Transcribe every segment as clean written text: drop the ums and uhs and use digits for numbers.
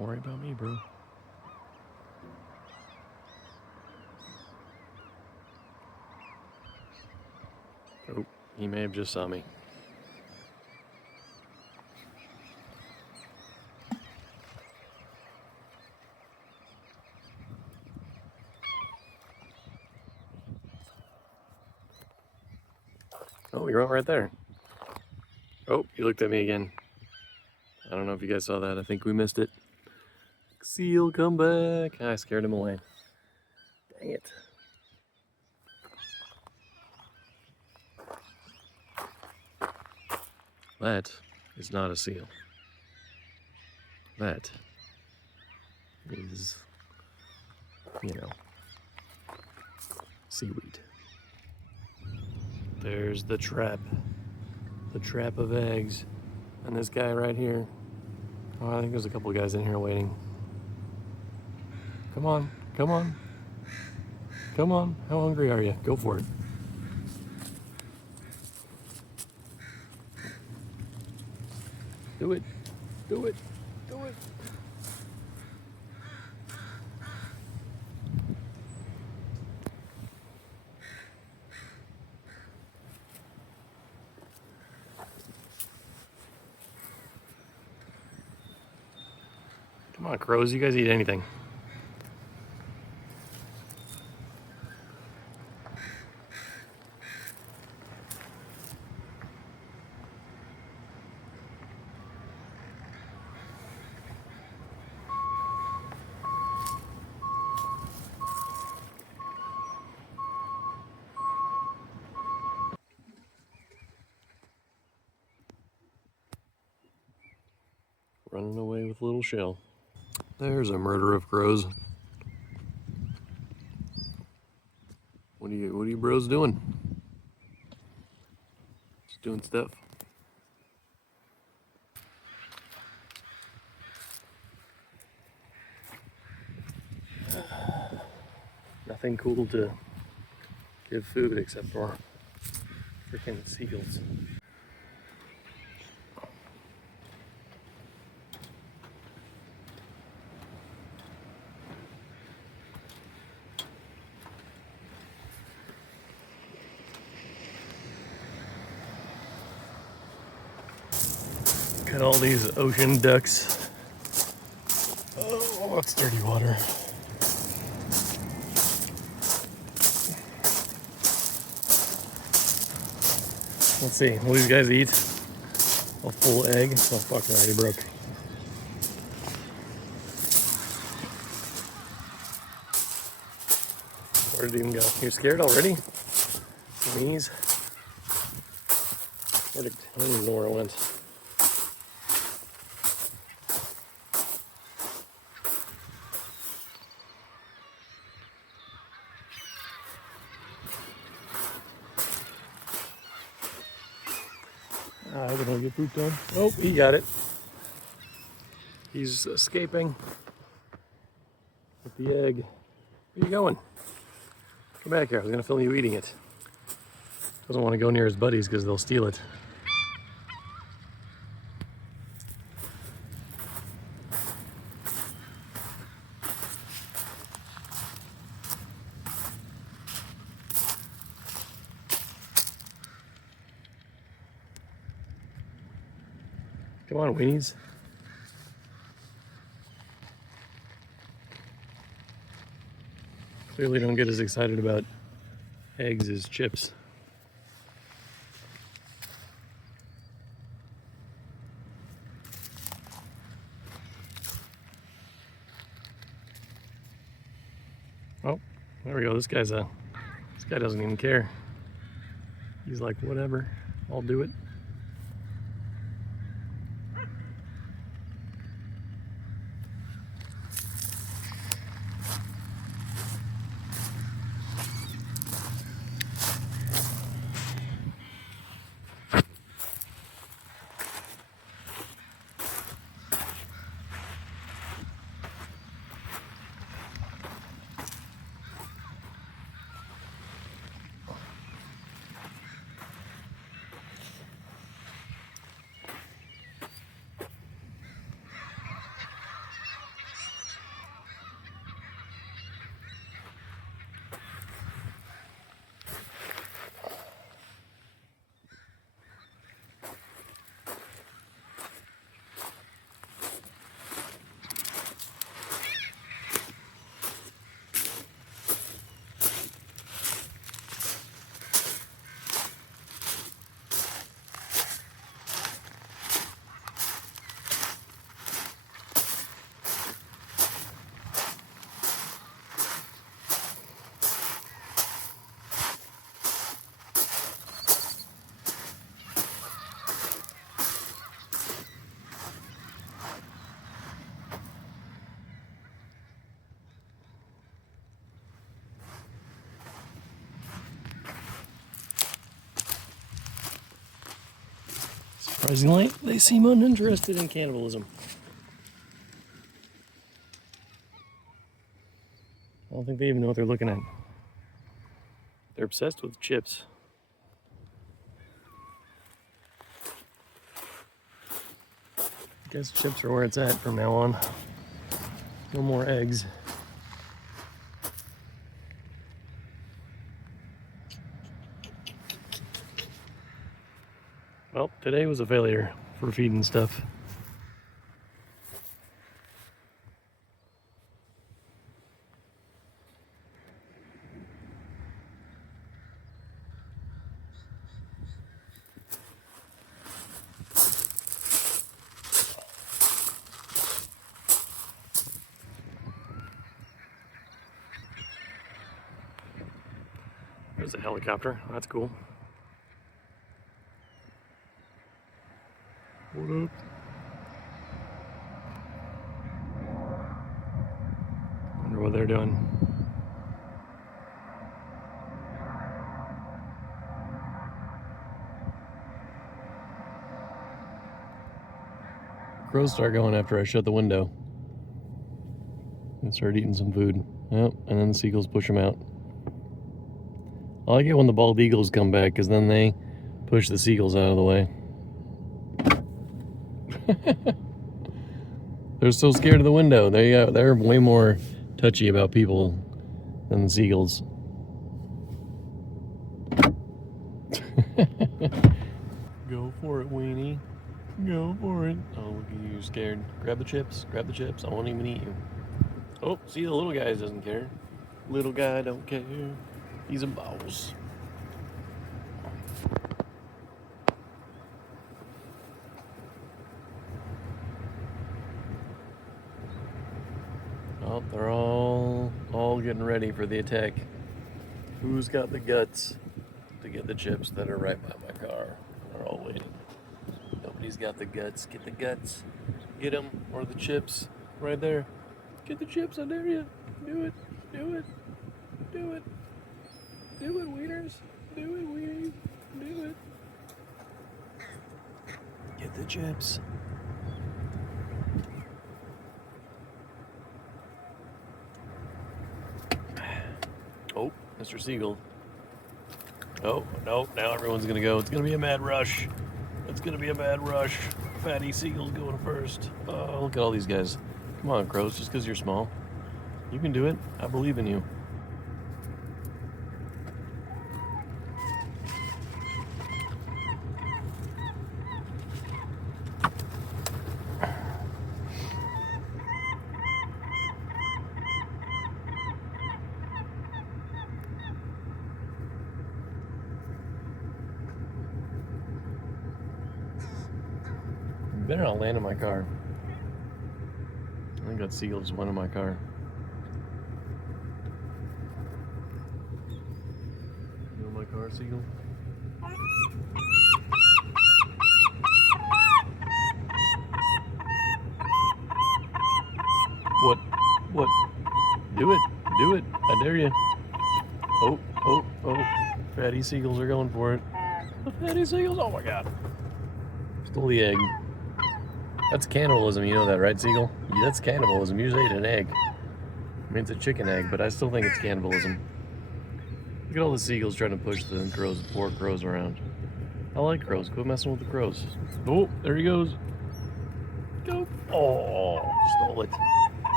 Don't worry about me, bro. Oh, he may have just saw me. Oh, you're right there. Oh, he looked at me again. I don't know if you guys saw that. I think we missed it. Seal, come back. I scared him away. Dang it. That is not a seal. That is, seaweed. There's the trap of eggs. And this guy right here. Oh, I think there's a couple of guys in here waiting. Come on, come on. Come on, how hungry are you? Go for it. Do it, do it, do it. Come on, crows, you guys eat anything. Running away with little shell. There's a murder of crows. What are you bros doing? Just doing stuff. Nothing cool to give food except for freaking seagulls. Look at all these ocean ducks. Oh, that's dirty water. Let's see, will these guys eat a full egg? Oh fuck, I already broke. Where did it even go? You're scared already? Knees? I don't even know where it went. I don't want to get pooped on. Oh, he got it. He's escaping with the egg. Where you going? Come back here. I was going to film you eating it. Doesn't want to go near his buddies because they'll steal it. Come on, weenies. Clearly don't get as excited about eggs as chips. Oh, there we go. This guy doesn't even care. He's like, whatever, I'll do it. Surprisingly, they seem uninterested in cannibalism. I don't think they even know what they're looking at. They're obsessed with chips. I guess chips are where it's at from now on. No more eggs. Well, today was a failure for feeding stuff. There's a helicopter. That's cool. What up? Wonder what they're doing. Crows start going after I shut the window. And start eating some food. Yep, and then the seagulls push them out. I like it when the bald eagles come back, because then they push the seagulls out of the way. They're so scared of the window. They're way more touchy about people than the seagulls. Go for it, Weenie. Go for it. Oh, look at you, you're scared. Grab the chips. Grab the chips. I won't even eat you. Oh, see, the little guy doesn't care. Little guy don't care. He's a boss. Oh, they're all getting ready for the attack. Who's got the guts to get the chips that are right by my car? They're all waiting. Nobody's got the guts. Get the guts. Get them, or the chips right there. Get the chips, I dare you. Do it. Do it. Do it. Do it, wieners. Do it, weenies. Do it. Get the chips. Oh, Mr. Seagull. Oh, no, now everyone's gonna go. It's gonna be a mad rush. It's gonna be a mad rush. Fatty Seagull's going first. Oh, look at all these guys. Come on, crows, just because you're small. You can do it. I believe in you. You better not land in my car. I think that seagull just went in my car. You in my car, seagull? What? What? Do it. Do it. I dare you. Oh, oh, oh. Fatty seagulls are going for it. The fatty seagulls, oh my god. Stole the egg. That's cannibalism, you know that, right, seagull? Yeah, that's cannibalism. You just ate an egg. I mean, it's a chicken egg, but I still think it's cannibalism. Look at all the seagulls trying to push the crows, poor crows around. I like crows. Quit messing with the crows. Oh, there he goes. Go. Oh, stole it.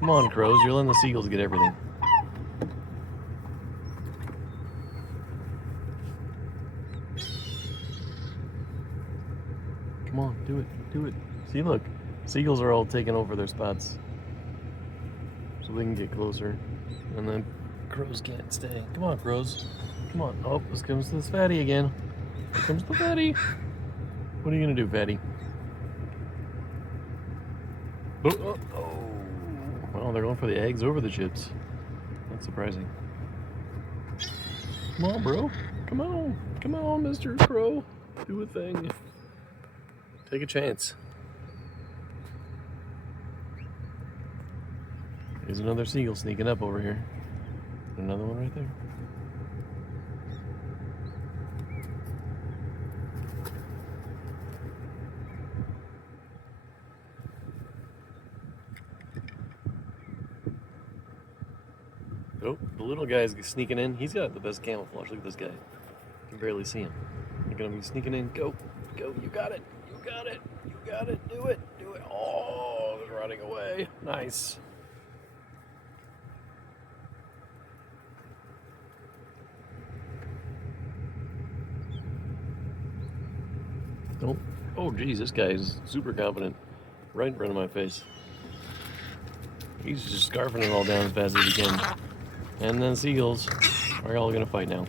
Come on, crows. You're letting the seagulls get everything. Come on, do it, do it. See, look, seagulls are all taking over their spots. So they can get closer. And then crows can't stay. Come on, crows. Come on. Oh, this comes this fatty again. Here comes the fatty. What are you gonna do, fatty? Oh, oh, oh. Well, they're going for the eggs over the chips. That's surprising. Come on, bro. Come on. Come on, Mr. Crow. Do a thing. Take a chance. There's another seagull sneaking up over here. Another one right there. Oh, the little guy's sneaking in. He's got the best camouflage. Look at this guy. You can barely see him. Look at him. He's sneaking in. Go. Go. You got it. You got it. You got it. Do it. Do it. Oh, he's running away. Nice. Oh, oh, geez, this guy is super confident. Right in front of my face. He's just scarfing it all down as fast as he can. And then seagulls are all gonna fight now.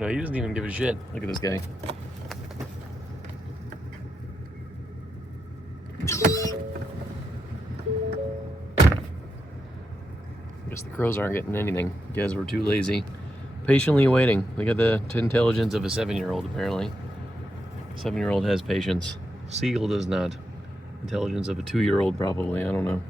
No, he doesn't even give a shit. Look at this guy. I guess the crows aren't getting anything. You guys were too lazy. Patiently waiting. Look at the intelligence of a 7-year-old, apparently. 7-year-old has patience. Seagull does not. Intelligence of a 2-year-old, probably. I don't know.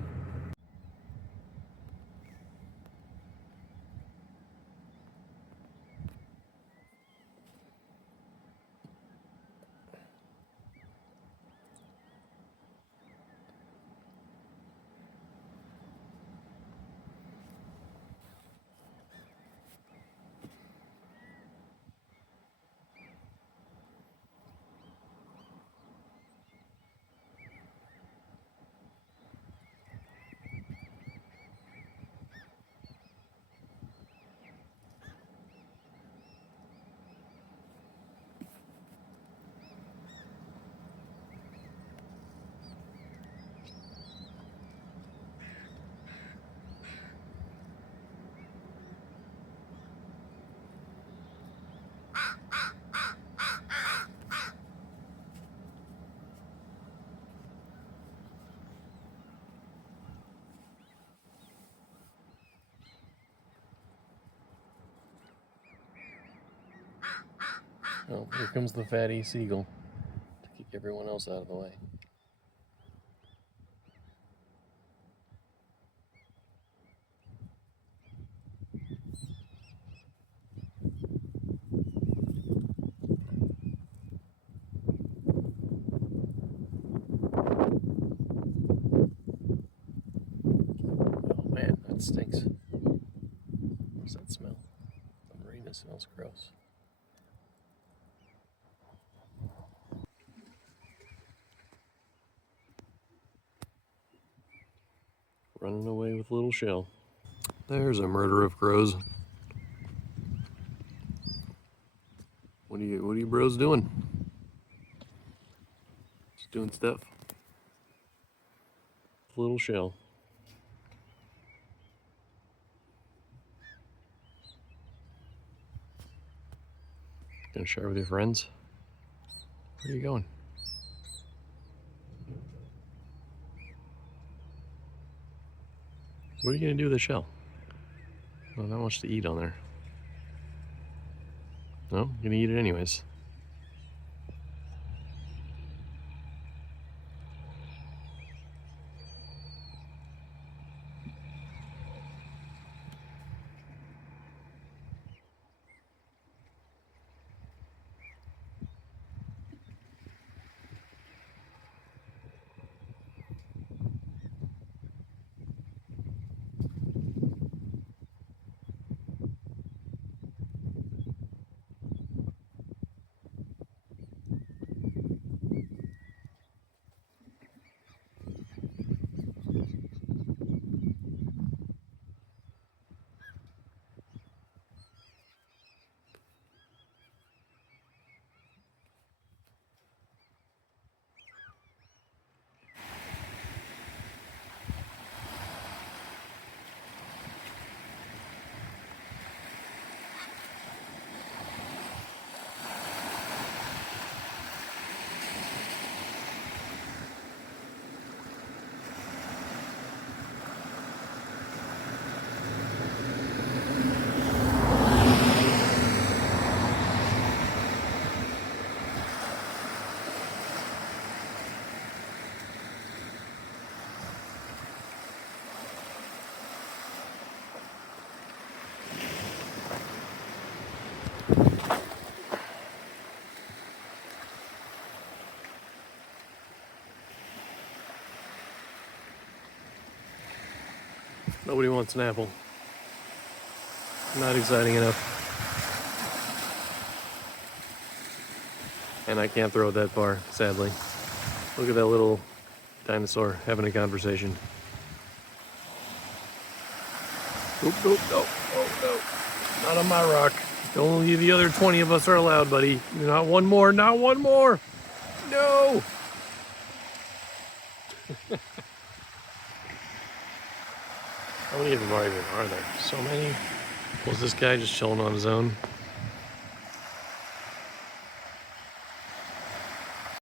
Oh, here comes the fatty seagull to kick everyone else out of the way. Oh man, that stinks. What's that smell? The marina smells gross. Running away with little shell. There's a murder of crows. What are you bros doing? Just doing stuff. Little shell. Gonna share with your friends? Where are you going? What are you gonna do with the shell? Well, not much to eat on there. No, you're gonna eat it anyways. Nobody wants an apple. Not exciting enough. And I can't throw it that far, sadly. Look at that little dinosaur having a conversation. Oop, oop, no, oh no. Not on my rock. Only the other 20 of us are allowed, buddy. Not one more, not one more. No. How many of them are there? So many? Was this guy just chilling on his own?